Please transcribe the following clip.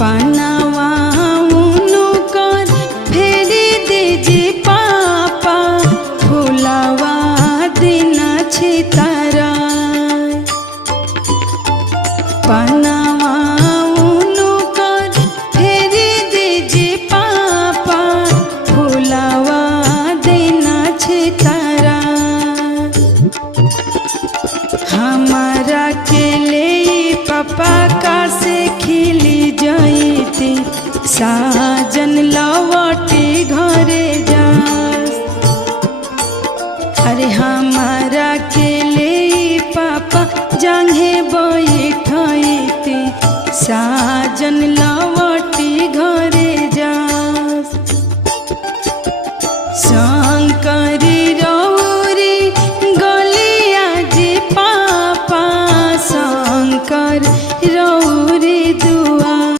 पनावा उनकर फेरी दीजी पापा फुलावा दिन छितारा पनावा उनकर फेरी दीजी पापा फुलावा दिन छितारा हमारा के ले पापा का से खिली जाती साज